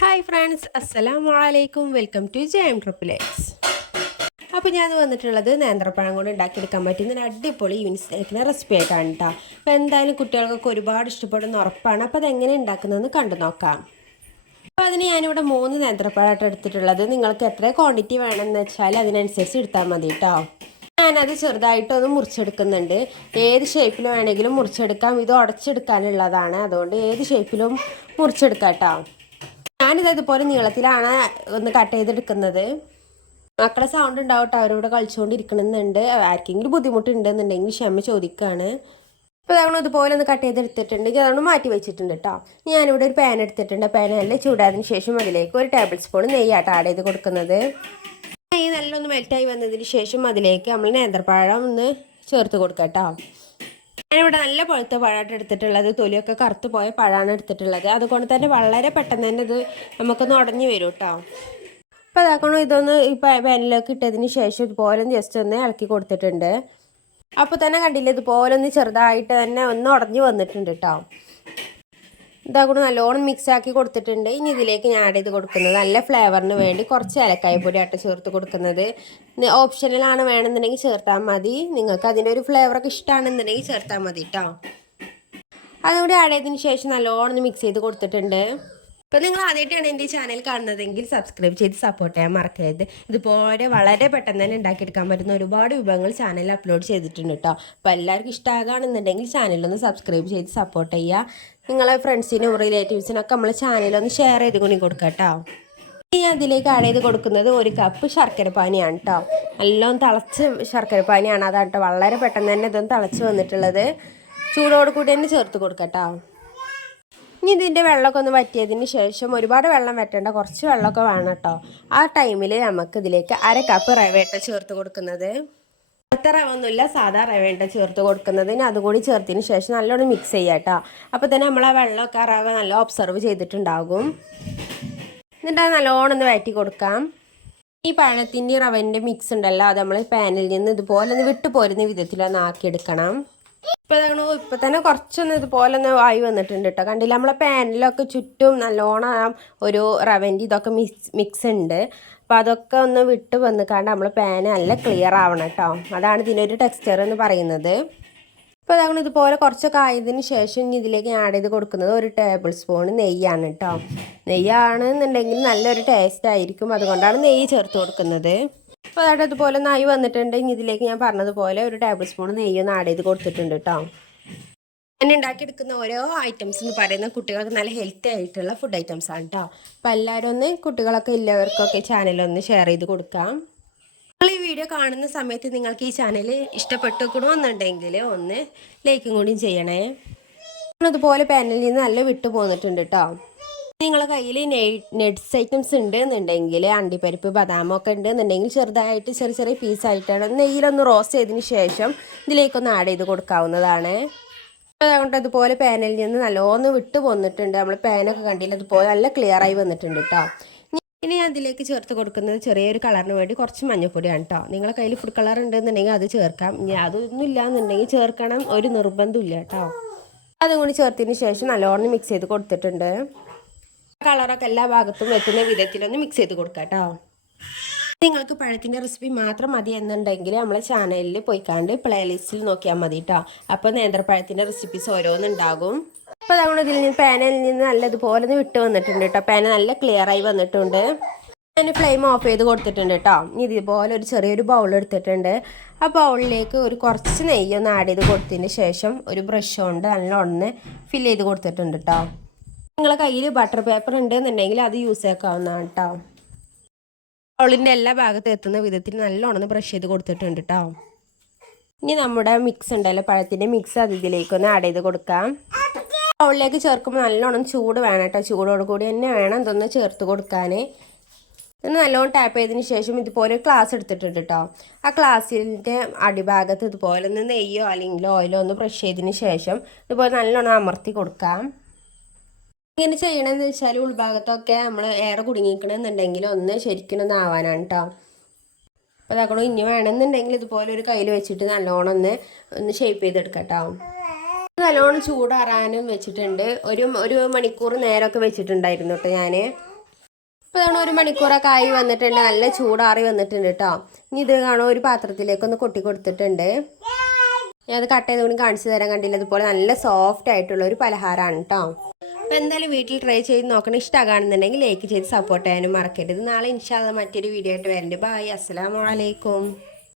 Hi friends, അസ്സലാമു അലൈക്കും. Welcome to Gem triple X. അപ്പോൾ ഞാൻ വന്നിട്ടുള്ളത് നേന്ത്രപ്പഴം കൊണ്ട് ഉണ്ടാക്കിയെടുക്കാൻ പറ്റുന്ന അടിപൊളി ഈവനിങ് സ്നാക്കിൻ്റെ റെസിപ്പി ആയിട്ടാണ് കേട്ടോ. അപ്പോൾ എന്തായാലും കുട്ടികൾക്കൊക്കെ ഒരുപാട് ഇഷ്ടപ്പെടുന്ന ഉറപ്പാണ്. അപ്പോൾ അതെങ്ങനെ ഉണ്ടാക്കുന്നതെന്ന് കണ്ടു നോക്കാം. അപ്പോൾ അതിന് ഞാനിവിടെ 3 നേന്ത്രപ്പഴമായിട്ട് എടുത്തിട്ടുള്ളത്. നിങ്ങൾക്ക് എത്ര ക്വാണ്ടിറ്റി വേണമെന്ന് വെച്ചാൽ അതിനനുസരിച്ച് എടുത്താൽ മതി കേട്ടോ. ഞാനത് ചെറുതായിട്ടൊന്ന് മുറിച്ചെടുക്കുന്നുണ്ട്. ഏത് ഷേപ്പിൽ വേണമെങ്കിലും മുറിച്ചെടുക്കാം. ഇത് ഉടച്ചെടുക്കാനുള്ളതാണ്, അതുകൊണ്ട് ഏത് ഷേപ്പിലും മുറിച്ചെടുക്കാം കേട്ടോ. ഞാനിത് ഇതുപോലെ നീളത്തിലാണ് ഒന്ന് കട്ട് ചെയ്തെടുക്കുന്നത്. മക്കളെ സൗണ്ട് ഉണ്ടാവട്ടെ, അവരോട് കളിച്ചുകൊണ്ടിരിക്കണമെന്നുണ്ട്. ആർക്കെങ്കിലും ബുദ്ധിമുട്ടുണ്ടെന്നുണ്ടെങ്കിൽ ക്ഷമ ചോദിക്കുകയാണ്. അപ്പോൾ അതാണ് ഇതുപോലെ ഒന്ന് കട്ട് ചെയ്തെടുത്തിട്ടുണ്ടെങ്കിൽ അതൊന്ന് മാറ്റി വെച്ചിട്ടുണ്ട് കേട്ടോ. ഞാനിവിടെ ഒരു പാൻ എടുത്തിട്ടുണ്ട്. പാൻ നല്ല ചൂടായതിനു ശേഷം അതിലേക്ക് 1 ടേബിൾ സ്പൂൺ നെയ്യാട്ടോ ആഡ് ചെയ്ത് കൊടുക്കുന്നത്. നെയ്യ് നല്ലൊന്ന് മെൽറ്റായി വന്നതിന് ശേഷം അതിലേക്ക് നമ്മൾ നേന്ത്രപ്പഴം ഒന്ന് ചേർത്ത് കൊടുക്കാം കേട്ടോ. ഞാനിവിടെ നല്ല പഴുത്ത പഴമായിട്ട് എടുത്തിട്ടുള്ളത്. തൊലിയൊക്കെ കറുത്ത് പോയ പഴമാണ് എടുത്തിട്ടുള്ളത്. അതുകൊണ്ട് തന്നെ വളരെ പെട്ടെന്ന് തന്നെ ഇത് നമുക്കൊന്ന് ഉടഞ്ഞു വരും കേട്ടോ. അപ്പോൾ അതാക്കണം ഇതൊന്ന് ഈ പാനിലേക്ക് ഇട്ടതിന് ശേഷം ഇതുപോലെ ജസ്റ്റ് ഒന്ന് ഇളക്കി കൊടുത്തിട്ടുണ്ട്. അപ്പോൾ തന്നെ കണ്ടില്ലേ, ഇതുപോലെ ഒന്ന് ചെറുതായിട്ട് തന്നെ ഒന്ന് ഉടഞ്ഞു വന്നിട്ടുണ്ട് കേട്ടോ. ഇതാകൊണ്ട് നല്ലോണം മിക്സ് ആക്കി കൊടുത്തിട്ടുണ്ട്. ഇനി ഇതിലേക്ക് ഞാൻ ആഡ് ചെയ്ത് കൊടുക്കുന്നത് നല്ല ഫ്ലേവറിന് വേണ്ടി കുറച്ച് ഏലക്കായ പൊടിയായിട്ട് ചേർത്ത് കൊടുക്കുന്നത്. ഓപ്ഷനിലാണ്, വേണമെന്നുണ്ടെങ്കിൽ ചേർത്താൽ മതി. നിങ്ങൾക്ക് അതിൻ്റെ ഒരു ഫ്ലേവറൊക്കെ ഇഷ്ടമാണെന്നുണ്ടെങ്കിൽ ചേർത്താൽ മതി കേട്ടോ. അതുകൂടി ആഡ് ചെയ്തതിന് ശേഷം നല്ലോണം മിക്സ് ചെയ്ത് കൊടുത്തിട്ടുണ്ട്. അപ്പോൾ നിങ്ങൾ ആദ്യമായിട്ടാണ് എൻ്റെ ഈ ചാനൽ കാണുന്നതെങ്കിൽ സബ്സ്ക്രൈബ് ചെയ്ത് സപ്പോർട്ട് ചെയ്യാൻ മറക്കരുത്. ഇതുപോലെ വളരെ പെട്ടെന്ന് തന്നെ ഉണ്ടാക്കിയെടുക്കാൻ പറ്റുന്ന ഒരുപാട് വിഭവങ്ങൾ ചാനലിൽ അപ്ലോഡ് ചെയ്തിട്ടുണ്ട് കേട്ടോ. അപ്പോൾ എല്ലാവർക്കും ഇഷ്ടമാകുകയാണെന്നുണ്ടെങ്കിൽ ചാനലൊന്ന് സബ്സ്ക്രൈബ് ചെയ്ത് സപ്പോർട്ട് ചെയ്യുക. നിങ്ങളെ ഫ്രണ്ട്സിനും റിലേറ്റീവ്സിനൊക്കെ നമ്മൾ ചാനലൊന്ന് ഷെയർ ചെയ്ത് കൊണ്ട് കൊടുക്കുക കേട്ടോ. ഇനി ഞാൻ അതിലേക്ക് ആഡ് ചെയ്ത് കൊടുക്കുന്നത് 1 കപ്പ് ശർക്കരപ്പാനിയാണ് കേട്ടോ. നല്ലോണം തിളച്ച് ശർക്കരപ്പാനിയാണ്. അതാണ് കേട്ടോ വളരെ പെട്ടെന്ന് തന്നെ ഇതൊന്ന് തിളച്ച് വന്നിട്ടുള്ളത്. ചൂടോട് കൂടി തന്നെ ചേർത്ത് കൊടുക്കാം കേട്ടോ. ഇനി ഇതിൻ്റെ വെള്ളമൊക്കെ ഒന്ന് വറ്റിയതിന് ശേഷം, ഒരുപാട് വെള്ളം വറ്റേണ്ട, കുറച്ച് വെള്ളമൊക്കെ വേണം കേട്ടോ. ആ ടൈമിൽ നമുക്ക് ഇതിലേക്ക് 1 കപ്പ് റവ ചേർത്ത് കൊടുക്കുന്നത്. അടുത്ത റവ ഒന്നുമില്ല, സാധാ റവ ചേർത്ത് കൊടുക്കുന്നതിന് അതുകൂടി ചേർത്തതിന് ശേഷം നല്ലോണം മിക്സ് ചെയ്യാം കേട്ടോ. അപ്പോൾ തന്നെ നമ്മൾ ആ വെള്ളമൊക്കെ റവ നല്ല ഒബ്സർവ് ചെയ്തിട്ടുണ്ടാകും. എന്നിട്ട് അത് നല്ലോണം ഒന്ന് വഴറ്റി കൊടുക്കാം. ഈ പഴത്തിൻ്റെ റവൻ്റെ മിക്സ് ഉണ്ടല്ലോ, അത് നമ്മൾ പാനിൽ നിന്ന് ഇതുപോലെ ഒന്ന് വിട്ടു പോരുന്ന വിധത്തിലൊന്ന് ആക്കിയെടുക്കണം. ഇപ്പം തന്നെ കുറച്ചൊന്ന് ഇതുപോലെ ഒന്ന് ആയി വന്നിട്ടുണ്ട് കേട്ടോ. കണ്ടില്ല, നമ്മളെ പാനിലൊക്കെ ചുറ്റും നല്ലോണം ഒരു റവൻ്റെ ഇതൊക്കെ മിക്സ് ഉണ്ട്. അപ്പോൾ അതൊക്കെ ഒന്ന് വിട്ട് വന്നിക്കാണ്ട് നമ്മൾ പാന് നല്ല ക്ലിയർ ആവണം കേട്ടോ. അതാണ് ഇതിനൊരു ടെക്സ്ചർ എന്ന് പറയുന്നത്. അപ്പോൾ അതാണ് ഇതുപോലെ കുറച്ചൊക്കെ ആയതിന് ശേഷം ഇനി ഇതിലേക്ക് ആഡ് ചെയ്ത് കൊടുക്കുന്നത് 1 ടേബിൾ സ്പൂൺ നെയ്യാണ് കേട്ടോ. നെയ്യാണെന്നുണ്ടെങ്കിൽ നല്ലൊരു ടേസ്റ്റ് ആയിരിക്കും, അതുകൊണ്ടാണ് നെയ്യ് ചേർത്ത് കൊടുക്കുന്നത്. അപ്പോൾ അതായത് അതുപോലെ നായി വന്നിട്ടുണ്ട്. ഇനി ഇതിലേക്ക് ഞാൻ പറഞ്ഞതുപോലെ 1 ടേബിൾ സ്പൂൺ നെയ്യൊന്ന് ആഡ് ചെയ്ത് കൊടുത്തിട്ടുണ്ട് കേട്ടോ. ഞാൻ ഉണ്ടാക്കിയെടുക്കുന്ന ഓരോ ഐറ്റംസ് എന്ന് പറയുന്നത് കുട്ടികൾക്ക് നല്ല ഹെൽത്തി ആയിട്ടുള്ള ഫുഡ് ഐറ്റംസ് ആണ് കേട്ടോ. അപ്പോൾ എല്ലാവരും ഒന്ന്, കുട്ടികളൊക്കെ ഇല്ലവർക്കൊക്കെ ചാനലൊന്ന് ഷെയർ ചെയ്ത് കൊടുക്കാം. നിങ്ങൾ ഈ വീഡിയോ കാണുന്ന സമയത്ത് നിങ്ങൾക്ക് ഈ ചാനൽ ഇഷ്ടപ്പെട്ടുകൊണ്ടുവന്നുണ്ടെങ്കിൽ ഒന്ന് ലൈക്കും കൂടി ചെയ്യണേ. അതുപോലെ പാനിൽ നിന്ന് നല്ല വിട്ടു പോന്നിട്ടുണ്ട് കേട്ടോ. നിങ്ങളുടെ കയ്യിൽ നട്ട്സ് ഐറ്റംസ് ഉണ്ട് എന്നുണ്ടെങ്കിൽ, അണ്ടിപ്പരിപ്പ് ബദാമൊക്കെ ഉണ്ട് എന്നുണ്ടെങ്കിൽ ചെറുതായിട്ട് ചെറിയ ചെറിയ പീസായിട്ടാണ് നെയ്യിലൊന്ന് റോസ്റ്റ് ചെയ്തതിന് ശേഷം ഇതിലേക്കൊന്ന് ആഡ് ചെയ്ത് കൊടുക്കാവുന്നതാണ്. അതുകൊണ്ട് അതുപോലെ പാനിൽ നിന്ന് നല്ലോണം വിട്ട് പോന്നിട്ടുണ്ട്. നമ്മൾ പാനൊക്കെ കണ്ടില്ല, അതുപോലെ നല്ല ക്ലിയർ ആയി വന്നിട്ടുണ്ട് കേട്ടോ. ഇനി അതിലേക്ക് ചേർത്ത് കൊടുക്കുന്നത് ചെറിയൊരു കളറിന് വേണ്ടി കുറച്ച് മഞ്ഞൾപ്പൊടിയാണ് കേട്ടോ. നിങ്ങളുടെ കയ്യിൽ ഫുഡ് കളർ ഉണ്ടെന്നുണ്ടെങ്കിൽ അത് ചേർക്കാം. ഇനി അതൊന്നും ഇല്ല എന്നുണ്ടെങ്കിൽ ചേർക്കണം, ഒരു നിർബന്ധമില്ല കേട്ടോ. അതും കൂടി ചേർത്തതിന് ശേഷം നല്ലോണം മിക്സ് ചെയ്ത് കൊടുത്തിട്ടുണ്ട്. കളറൊക്കെ എല്ലാ ഭാഗത്തും എത്തുന്ന വിധത്തിലൊന്ന് മിക്സ് ചെയ്ത് കൊടുക്കാം കേട്ടോ. നിങ്ങൾക്ക് പഴത്തിൻ്റെ റെസിപ്പി മാത്രം മതി എന്നുണ്ടെങ്കിൽ നമ്മളെ ചാനലിൽ പോയിക്കാണ്ട് പ്ലേലിസ്റ്റിൽ നോക്കിയാൽ മതി കേട്ടോ. അപ്പോൾ നേന്ത്രപ്പഴത്തിൻ്റെ റെസിപ്പീസ് ഓരോന്നുണ്ടാകും. അപ്പോൾ അതുകൊണ്ട് ഇതിൽ നിന്ന് പാനിൽ നിന്ന് നല്ലതുപോലെ ഒന്ന് വിട്ട് വന്നിട്ടുണ്ട് കേട്ടോ. പാന് നല്ല ക്ലിയർ ആയി വന്നിട്ടുണ്ട്. ഞാൻ ഫ്ലെയിം ഓഫ് ചെയ്ത് കൊടുത്തിട്ടുണ്ട് കേട്ടോ. ഇനി ഇതുപോലെ ഒരു ചെറിയൊരു ബൗൾ എടുത്തിട്ടുണ്ട്. ആ ബൗളിലേക്ക് കുറച്ച് നെയ്യൊന്ന് ആഡ് ചെയ്ത് കൊടുത്തതിന് ശേഷം ഒരു ബ്രഷ് കൊണ്ട് നല്ലോണം ഫില്ല് ചെയ്ത് കൊടുത്തിട്ടുണ്ട് കേട്ടോ. നിങ്ങളെ കയ്യിൽ ബട്ടർ പേപ്പർ ഉണ്ടെന്നുണ്ടെങ്കിൽ അത് യൂസ് ആക്കാവുന്നതാണ് കേട്ടോ. ബൗളിൻ്റെ എല്ലാ ഭാഗത്തും എത്തുന്ന വിധത്തിൽ നല്ലോണം ബ്രഷ് ചെയ്ത് കൊടുത്തിട്ടുണ്ട് കേട്ടോ. ഇനി നമ്മുടെ മിക്സ് ഉണ്ടല്ലോ, പഴത്തിൻ്റെ മിക്സ് അത് ഇതിലേക്കൊന്ന് ആഡ് ചെയ്ത് കൊടുക്കാം. ബൗളിലേക്ക് ചേർക്കുമ്പോൾ നല്ലോണം ചൂട് വേണം കേട്ടോ. ചൂടോട് കൂടി തന്നെ വേണം ഇതൊന്ന് ചേർത്ത് കൊടുക്കാൻ. ഇന്ന് നല്ലോണം ടാപ്പ് ചെയ്തതിന് ശേഷം ഇതുപോലെ ഒരു ഗ്ലാസ് എടുത്തിട്ടുണ്ട് കേട്ടോ. ആ ഗ്ലാസ്സിൻ്റെ അടിഭാഗത്ത് ഇതുപോലെ ഒന്ന് നെയ്യോ അല്ലെങ്കിൽ ഓയിലോ ഒന്ന് ബ്രഷ് ചെയ്തതിന് ശേഷം ഇതുപോലെ നല്ലോണം അമർത്തി കൊടുക്കാം. ഇങ്ങനെ ചെയ്യണമെന്ന് വെച്ചാൽ ഉൾഭാഗത്തൊക്കെ നമ്മൾ എയർ കുടുങ്ങിക്കണമെന്നുണ്ടെങ്കിൽ ഒന്ന് ശരിക്കും ഒന്ന് ആവാനാണ് കേട്ടോ. അപ്പോൾ അതാക്കണം ഇനി വേണമെന്നുണ്ടെങ്കിൽ ഇതുപോലെ ഒരു കയ്യിൽ വെച്ചിട്ട് നല്ലോണം ഒന്ന് ഷേപ്പ് ചെയ്തെടുക്കാം കേട്ടോ. നല്ലോണം ചൂടാറാനും വെച്ചിട്ടുണ്ട്. ഒരു മണിക്കൂർ നേരമൊക്കെ വെച്ചിട്ടുണ്ടായിരുന്നു കേട്ടോ ഞാൻ. ഇപ്പോൾ ഇതാണ് 1 മണിക്കൂറൊക്കെ ആയി വന്നിട്ടുണ്ട്, നല്ല ചൂടാറി വന്നിട്ടുണ്ട് കേട്ടോ. ഇനി ഇത് കാണോ ഒരു പാത്രത്തിലേക്കൊന്ന് കൊട്ടി കൊടുത്തിട്ടുണ്ട്. ഞാൻ അത് കട്ട് ചെയ്ത് കൂടി കാണിച്ചു തരാൻ കണ്ടില്ല. അതുപോലെ നല്ല സോഫ്റ്റ് ആയിട്ടുള്ള ഒരു പലഹാരമാണ് കേട്ടോ. അപ്പോൾ എന്തായാലും വീട്ടിൽ ട്രൈ ചെയ്ത് നോക്കണം. ഇഷ്ടമാണെന്നുണ്ടെങ്കിൽ ലൈക്ക് ചെയ്ത് സപ്പോർട്ട് ചെയ്യാനും മറക്കരുത്. നാളെ ഇൻഷാ അല്ലാഹ് മറ്റൊരു വീഡിയോ ആയിട്ട് വരണ്ട്. ബൈ, അസ്സലാമു അലൈക്കും.